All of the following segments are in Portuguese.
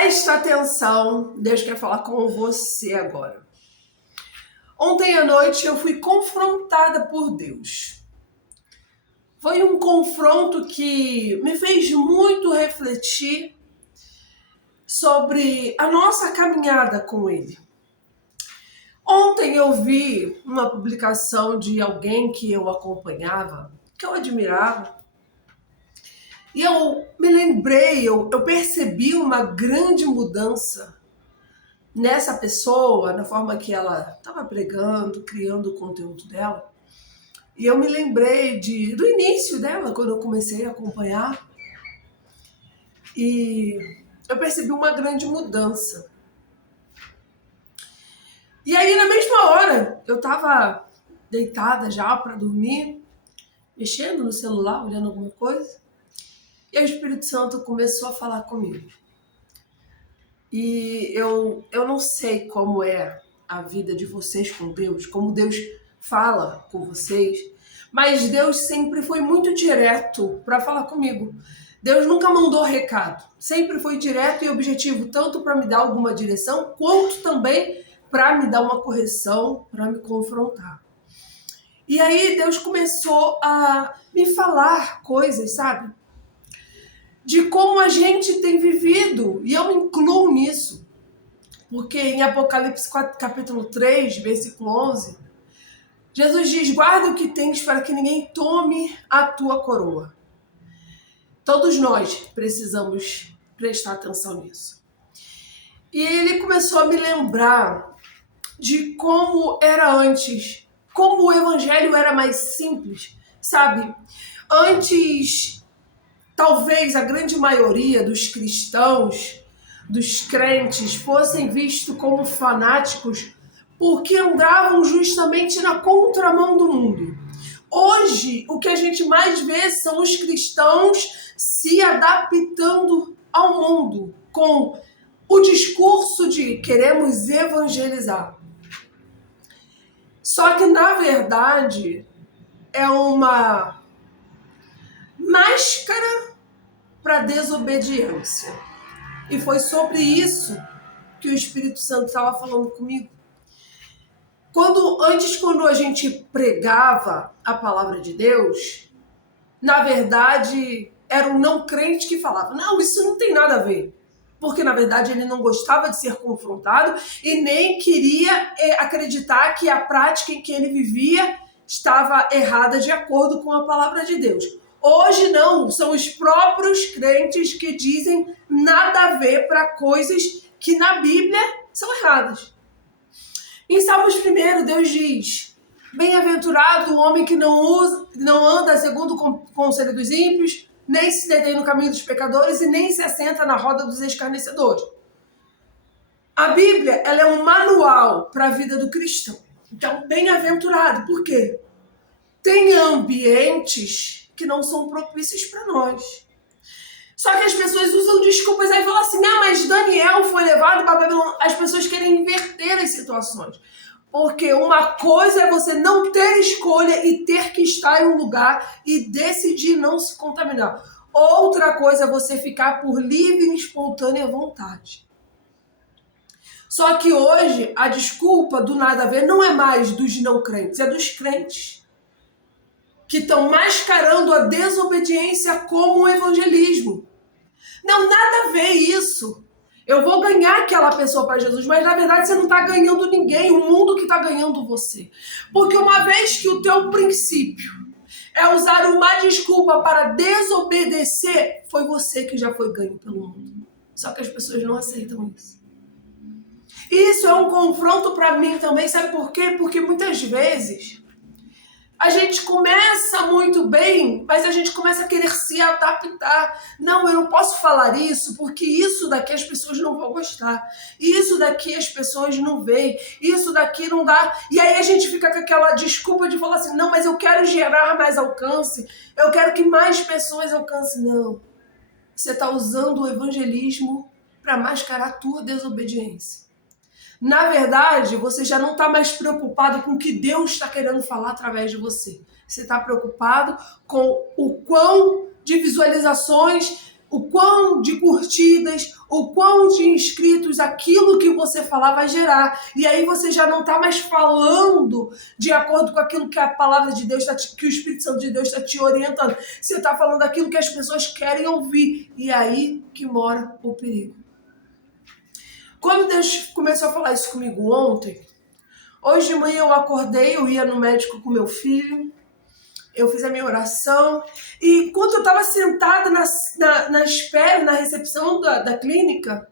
Presta atenção, Deus quer falar com você agora. Ontem à noite eu fui confrontada por Deus. Foi um confronto que me fez muito refletir sobre a nossa caminhada com Ele. Ontem eu vi uma publicação de alguém que eu acompanhava, que eu admirava, e eu me lembrei, eu percebi uma grande mudança nessa pessoa, na forma que ela estava pregando, criando o conteúdo dela. E eu me lembrei do início dela, quando eu comecei a acompanhar. E eu percebi uma grande mudança. E aí, na mesma hora, eu estava deitada já para dormir, mexendo no celular, olhando alguma coisa. E o Espírito Santo começou a falar comigo. E eu não sei como é a vida de vocês com Deus, como Deus fala com vocês, mas Deus sempre foi muito direto para falar comigo. Deus nunca mandou recado, sempre foi direto e objetivo, tanto para me dar alguma direção, quanto também para me dar uma correção, para me confrontar. E aí Deus começou a me falar coisas, sabe? De como a gente tem vivido, e eu me incluo nisso, porque em Apocalipse capítulo 3, versículo 11, Jesus diz: guarda o que tens para que ninguém tome a tua coroa. Todos nós precisamos prestar atenção nisso. E ele começou a me lembrar de como era antes, como o evangelho era mais simples, sabe? Antes, talvez a grande maioria dos cristãos, dos crentes, fossem vistos como fanáticos porque andavam justamente na contramão do mundo. Hoje, o que a gente mais vê são os cristãos se adaptando ao mundo com o discurso de queremos evangelizar. Só que, na verdade, é uma máscara para desobediência. E foi sobre isso que o Espírito Santo estava falando comigo. Quando a gente pregava a palavra de Deus, na verdade, era um não crente que falava: não, isso não tem nada a ver. Porque, na verdade, ele não gostava de ser confrontado e nem queria acreditar que a prática em que ele vivia estava errada de acordo com a palavra de Deus. Hoje não, são os próprios crentes que dizem nada a ver para coisas que na Bíblia são erradas. Em Salmos 1, Deus diz: bem-aventurado o homem que não anda segundo o conselho dos ímpios, nem se detém no caminho dos pecadores e nem se assenta na roda dos escarnecedores. A Bíblia, ela é um manual para a vida do cristão. Então, bem-aventurado. Por quê? Tem ambientes que não são propícios para nós. Só que as pessoas usam desculpas aí e falam assim: ah, mas Daniel foi levado para Babilônia. As pessoas querem inverter as situações. Porque uma coisa é você não ter escolha e ter que estar em um lugar e decidir não se contaminar. Outra coisa é você ficar por livre e espontânea vontade. Só que hoje a desculpa do nada a ver não é mais dos não crentes, é dos crentes, que estão mascarando a desobediência como um evangelismo. Não, nada a ver isso. Eu vou ganhar aquela pessoa para Jesus, mas na verdade você não está ganhando ninguém, o mundo que está ganhando você. Porque uma vez que o teu princípio é usar uma desculpa para desobedecer, foi você que já foi ganho pelo mundo. Só que as pessoas não aceitam isso. Isso é um confronto para mim também, sabe por quê? Porque muitas vezes a gente começa muito bem, mas a gente começa a querer se adaptar. Não, eu não posso falar isso, porque isso daqui as pessoas não vão gostar. Isso daqui as pessoas não veem. Isso daqui não dá. E aí a gente fica com aquela desculpa de falar assim: não, mas eu quero gerar mais alcance. Eu quero que mais pessoas alcancem. Não. Você está usando o evangelismo para mascarar a tua desobediência. Na verdade, você já não está mais preocupado com o que Deus está querendo falar através de você. Você está preocupado com o quão de visualizações o quão de curtidas, o quão de inscritos aquilo que você falar vai gerar. E aí você já não está mais falando de acordo com aquilo que a palavra de Deus, que o Espírito Santo de Deus está te orientando. Você está falando aquilo que as pessoas querem ouvir. E aí que mora o perigo. Quando Deus começou a falar isso comigo ontem, hoje de manhã eu acordei, eu ia no médico com meu filho, eu fiz a minha oração, e enquanto eu estava sentada na espera, na recepção da clínica,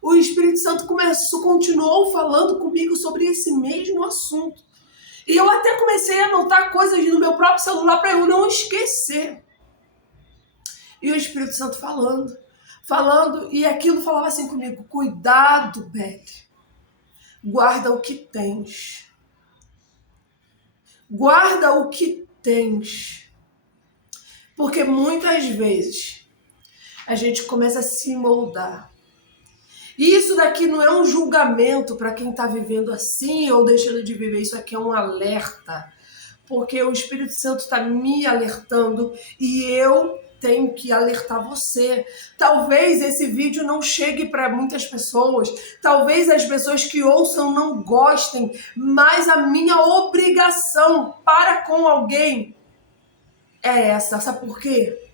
o Espírito Santo continuou falando comigo sobre esse mesmo assunto. E eu até comecei a anotar coisas no meu próprio celular para eu não esquecer. E o Espírito Santo falando, e aquilo falava assim comigo: cuidado, Belle, guarda o que tens. Guarda o que tens. Porque muitas vezes a gente começa a se moldar. E isso daqui não é um julgamento para quem está vivendo assim ou deixando de viver. Isso aqui é um alerta. Porque o Espírito Santo está me alertando e eu tenho que alertar você. Talvez esse vídeo não chegue para muitas pessoas. Talvez as pessoas que ouçam não gostem. Mas a minha obrigação para com alguém é essa. Sabe por quê?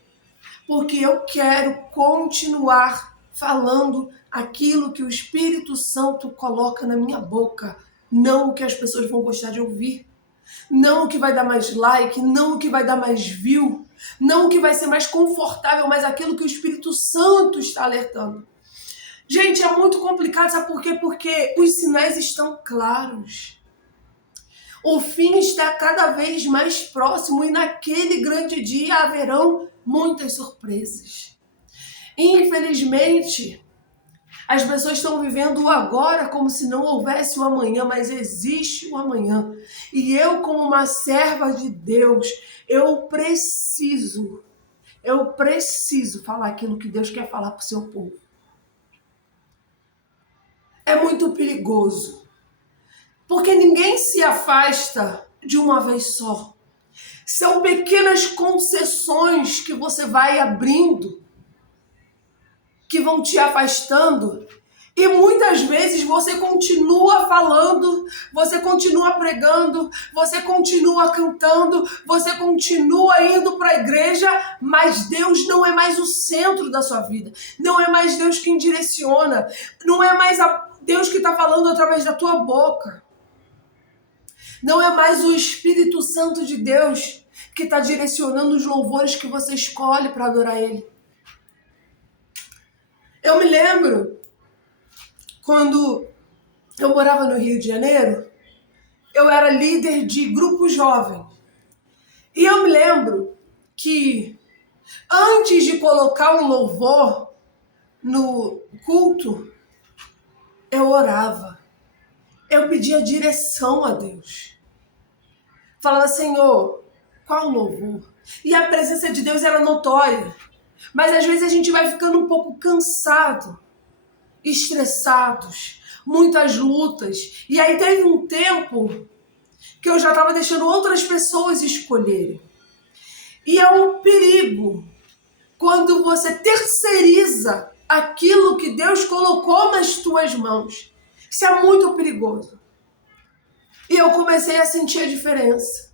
Porque eu quero continuar falando aquilo que o Espírito Santo coloca na minha boca, não o que as pessoas vão gostar de ouvir, não o que vai dar mais like, não o que vai dar mais view, não o que vai ser mais confortável, mas aquilo que o Espírito Santo está alertando. Gente, é muito complicado, sabe por quê? Porque os sinais estão claros. O fim está cada vez mais próximo e naquele grande dia haverão muitas surpresas. Infelizmente, as pessoas estão vivendo o agora como se não houvesse o amanhã, mas existe o amanhã. E eu, como uma serva de Deus, eu preciso falar aquilo que Deus quer falar para o seu povo. É muito perigoso. Porque ninguém se afasta de uma vez só. São pequenas concessões que você vai abrindo, que vão te afastando. E muitas vezes você continua falando, você continua pregando, você continua cantando, você continua indo para a igreja, mas Deus não é mais o centro da sua vida. Não é mais Deus quem direciona. Não é mais Deus que está falando através da tua boca. Não é mais o Espírito Santo de Deus que está direcionando os louvores que você escolhe para adorar Ele. Eu me lembro, quando eu morava no Rio de Janeiro, eu era líder de grupo jovem. E eu me lembro que antes de colocar um louvor no culto, eu orava. Eu pedia direção a Deus. Falava: Senhor, qual louvor? E a presença de Deus era notória. Mas às vezes a gente vai ficando um pouco cansado, estressados, muitas lutas. E aí teve um tempo que eu já estava deixando outras pessoas escolherem. E é um perigo quando você terceiriza aquilo que Deus colocou nas tuas mãos. Isso é muito perigoso. E eu comecei a sentir a diferença.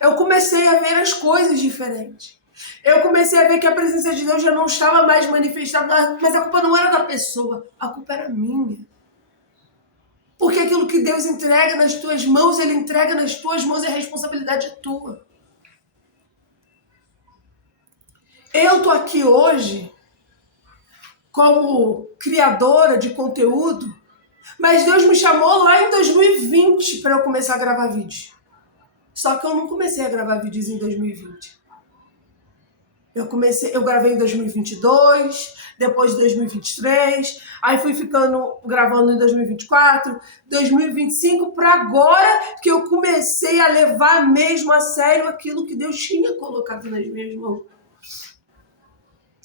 Eu comecei a ver as coisas diferentes. Eu comecei a ver que a presença de Deus já não estava mais manifestada, mas a culpa não era da pessoa, a culpa era minha. Porque aquilo que Deus entrega nas tuas mãos, Ele entrega nas tuas mãos e a responsabilidade é tua. Eu tô aqui hoje como criadora de conteúdo, mas Deus me chamou lá em 2020 para eu começar a gravar vídeo. Só que eu não comecei a gravar vídeos em 2020. Eu gravei em 2022, depois de 2023, aí fui gravando em 2024, 2025, para agora que eu comecei a levar mesmo a sério aquilo que Deus tinha colocado nas minhas mãos.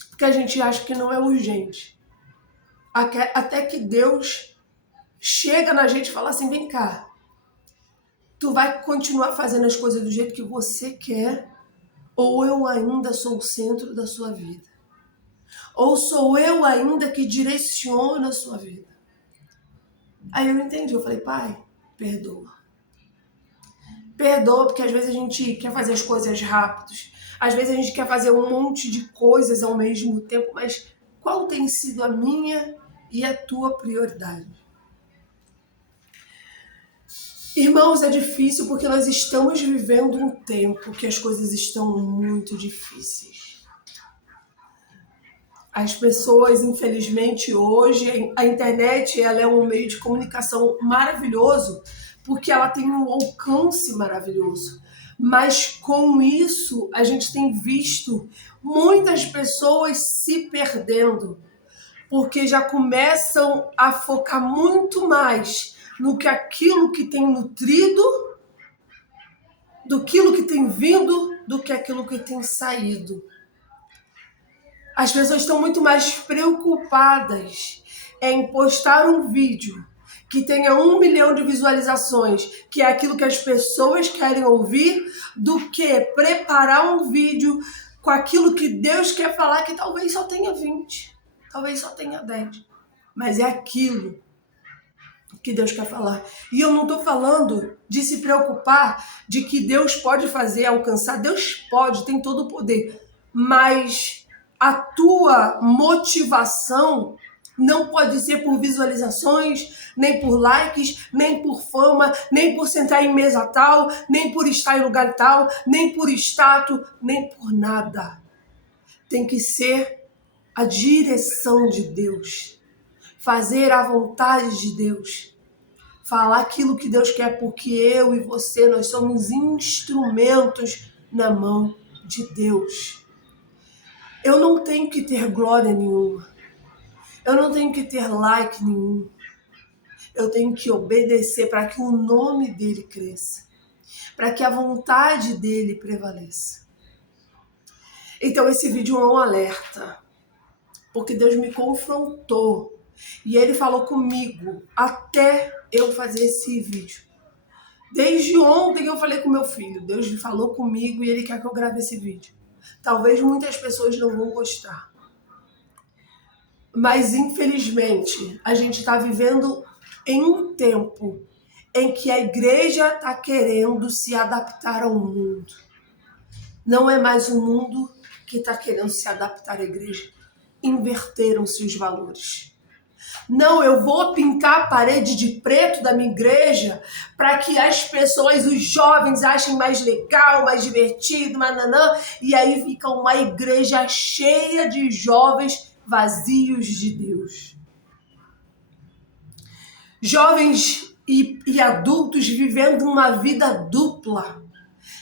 Porque a gente acha que não é urgente. Até que Deus chega na gente e fala assim: vem cá, tu vai continuar fazendo as coisas do jeito que você quer, ou eu ainda sou o centro da sua vida? Ou sou eu ainda que direciono a sua vida? Aí eu entendi, eu falei, pai, perdoa. Perdoa, porque às vezes a gente quer fazer as coisas rápidos. Às vezes a gente quer fazer um monte de coisas ao mesmo tempo, mas qual tem sido a minha e a tua prioridade? Irmãos, é difícil porque nós estamos vivendo um tempo que as coisas estão muito difíceis. As pessoas, infelizmente, hoje, a internet ela é um meio de comunicação maravilhoso porque ela tem um alcance maravilhoso. Mas com isso, a gente tem visto muitas pessoas se perdendo porque já começam a focar muito mais no que aquilo que tem nutrido, do que tem vindo, do que aquilo que tem saído. As pessoas estão muito mais preocupadas em postar um vídeo que tenha 1 milhão de visualizações, que é aquilo que as pessoas querem ouvir, do que preparar um vídeo com aquilo que Deus quer falar, que talvez só tenha 20, talvez só tenha 10. Mas é aquilo que Deus quer falar. E eu não estou falando de se preocupar de que Deus pode fazer, alcançar. Deus pode, tem todo o poder. Mas a tua motivação não pode ser por visualizações, nem por likes, nem por fama, nem por sentar em mesa tal, nem por estar em lugar tal, nem por status, nem por nada. Tem que ser a direção de Deus. Fazer a vontade de Deus. Falar aquilo que Deus quer, porque eu e você, nós somos instrumentos na mão de Deus. Eu não tenho que ter glória nenhuma. Eu não tenho que ter like nenhum. Eu tenho que obedecer para que o nome dele cresça. Para que a vontade dele prevaleça. Então esse vídeo é um alerta. Porque Deus me confrontou. E ele falou comigo até eu fazer esse vídeo. Desde ontem eu falei com meu filho. Deus falou comigo e ele quer que eu grave esse vídeo. Talvez muitas pessoas não vão gostar. Mas, infelizmente, a gente está vivendo em um tempo em que a igreja está querendo se adaptar ao mundo. Não é mais o mundo que está querendo se adaptar à igreja. Inverteram-se os valores. Não, eu vou pintar a parede de preto da minha igreja para que as pessoas, os jovens, achem mais legal, mais divertido, mananã, e aí fica uma igreja cheia de jovens vazios de Deus. Jovens e adultos vivendo uma vida dupla.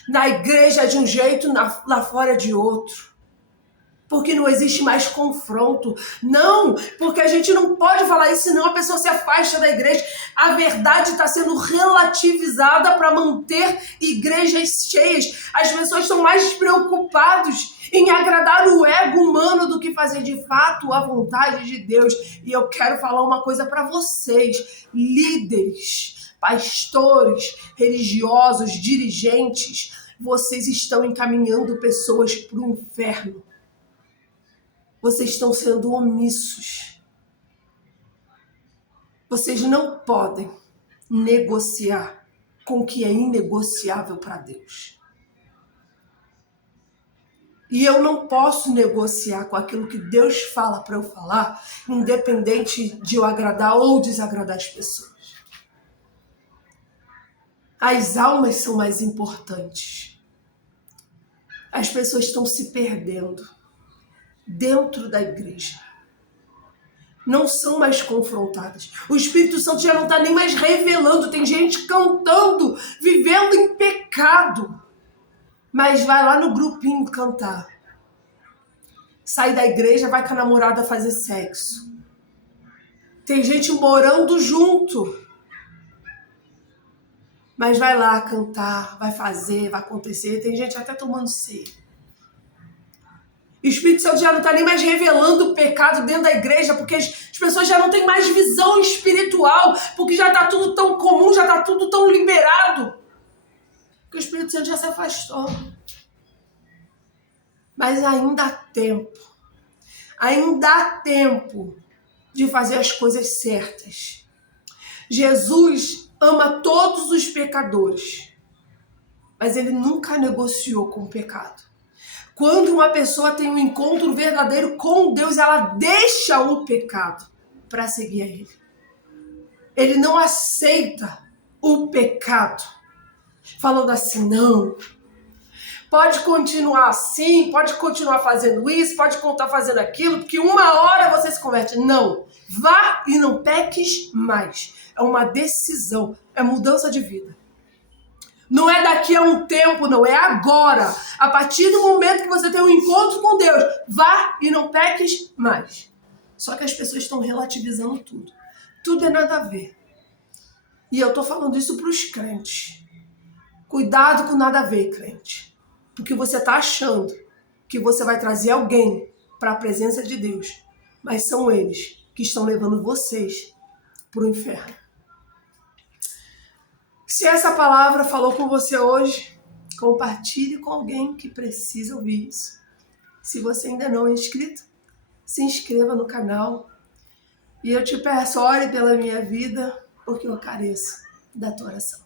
Na igreja de um jeito, lá fora de outro. Porque não existe mais confronto. Não, porque a gente não pode falar isso, senão a pessoa se afasta da igreja. A verdade está sendo relativizada para manter igrejas cheias. As pessoas estão mais preocupadas em agradar o ego humano do que fazer de fato a vontade de Deus. E eu quero falar uma coisa para vocês, líderes, pastores, religiosos, dirigentes. Vocês estão encaminhando pessoas para o inferno. Vocês estão sendo omissos. Vocês não podem negociar com o que é inegociável para Deus. E eu não posso negociar com aquilo que Deus fala para eu falar, independente de eu agradar ou desagradar as pessoas. As almas são mais importantes. As pessoas estão se perdendo dentro da igreja. Não são mais confrontadas. O Espírito Santo já não está nem mais revelando. Tem gente cantando, vivendo em pecado. Mas vai lá no grupinho cantar. Sai da igreja, vai com a namorada fazer sexo. Tem gente morando junto. Mas vai lá cantar, vai fazer, vai acontecer. Tem gente até tomando ceia. O Espírito Santo já não está nem mais revelando o pecado dentro da igreja, porque as pessoas já não têm mais visão espiritual, porque já está tudo tão comum, já está tudo tão liberado, porque o Espírito Santo já se afastou. Mas ainda há tempo. Ainda há tempo de fazer as coisas certas. Jesus ama todos os pecadores, mas ele nunca negociou com o pecado. Quando uma pessoa tem um encontro verdadeiro com Deus, ela deixa o pecado para seguir a Ele. Ele não aceita o pecado, falando assim, não, pode continuar assim, pode continuar fazendo isso, pode continuar fazendo aquilo, porque uma hora você se converte. Não, vá e não peques mais. É uma decisão, é mudança de vida. Não é daqui a um tempo, não, é agora. A partir do momento que você tem um encontro com Deus, vá e não peques mais. Só que as pessoas estão relativizando tudo. Tudo é nada a ver. E eu tô falando isso para os crentes. Cuidado com nada a ver, crente. Porque você tá achando que você vai trazer alguém para a presença de Deus. Mas são eles que estão levando vocês para o inferno. Se essa palavra falou com você hoje, compartilhe com alguém que precisa ouvir isso. Se você ainda não é inscrito, se inscreva no canal. E eu te peço, ore pela minha vida, porque eu careço da tua oração.